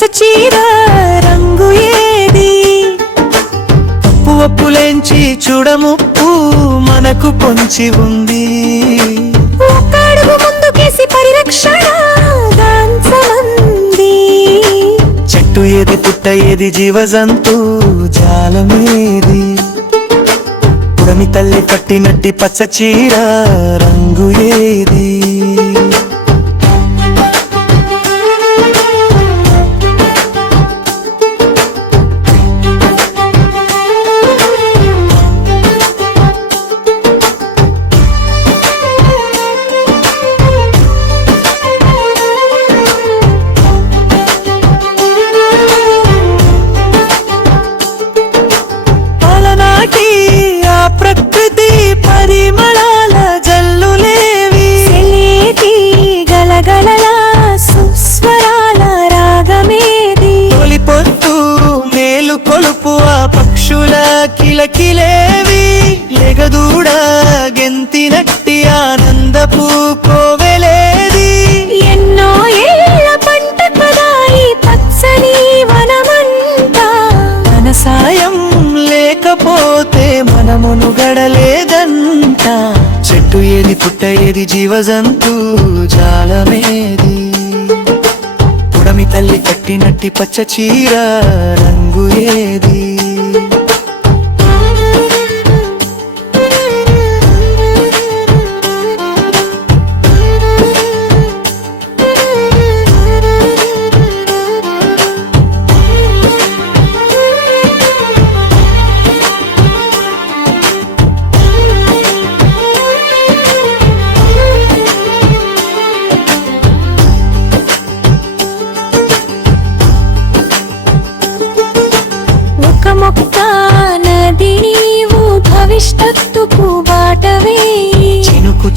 పచ్చ చీర రంగు ఏది? ఉప్పు ఒప్పులేంచి చూడముప్పు మనకు పొంచి ఉంది. ఒక్క అడుగు ముందుకేసి పరిరక్షణ చెట్టు ఏది పుట్ట ఏది జీవజంతు జాలమేది. పుడమి తల్లి కట్టినట్టి పచ్చ చీర రంగు ఏది? ప్రకృతి పరిమళాల జల్లులేవి. సెలేటి గలగలల సుస్వరాల రాగమేది. తొలి పొత్తు మేలు కొలుపు ఆ పక్షుల కిలకిలేవి. లెగదూడ గెంతినట్టి ఆనందపు కోవెలేది. ఎన్నో ఏళ్ళ పంట కదా ఈ పచ్చని వనమంతా. మన సాయం లేకపోతే మనమును గడలేదంట. చెట్టు ఏది పుట్ట ఏది జీవజంతు జాలమేది. పుడమి తల్లి కట్టినట్టి పచ్చ చీర రంగు ఏది?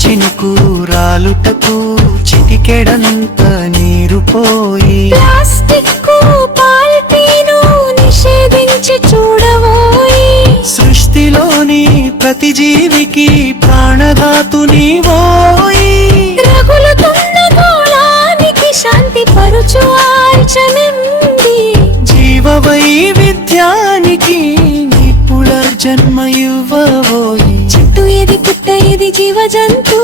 చినుకు రాలుటకు చిటికెడంత నీరు పోయి. ప్లాస్టిక్ పాలిటీను నిషేధించి చూడవోయి సృష్టిలోని ప్రతి జీవికి ప్రాణధాతుని ఓయి రగులుతున్న గోళానికి శాంతి పరుచు ఆర్చనుంది జీవ వైవిధ్యానికి ఏది పుట్ట ఏది జీవజంతు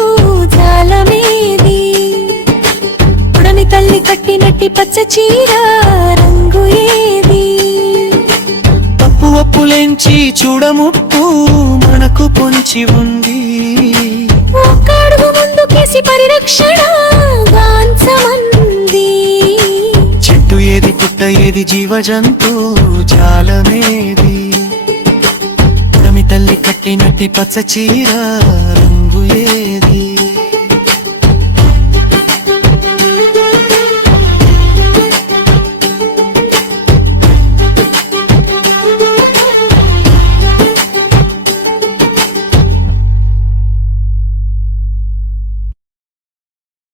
జాలమేది. పుడని తల్లి కట్టినట్టి పచ్చ చీర రంగు ఏది. తప్పు ఒప్పులెంచి చూడముప్పు మనకు పొంచి ఉంది. ఒక్క అడుగు ముందుకేసి పరిరక్షణ గాంచమంది. చెట్టు ఏది పుట్ట ఏది జీవజంతు జాలమేది. పుడమి తల్లి కట్టినట్టి పచ్చ చీర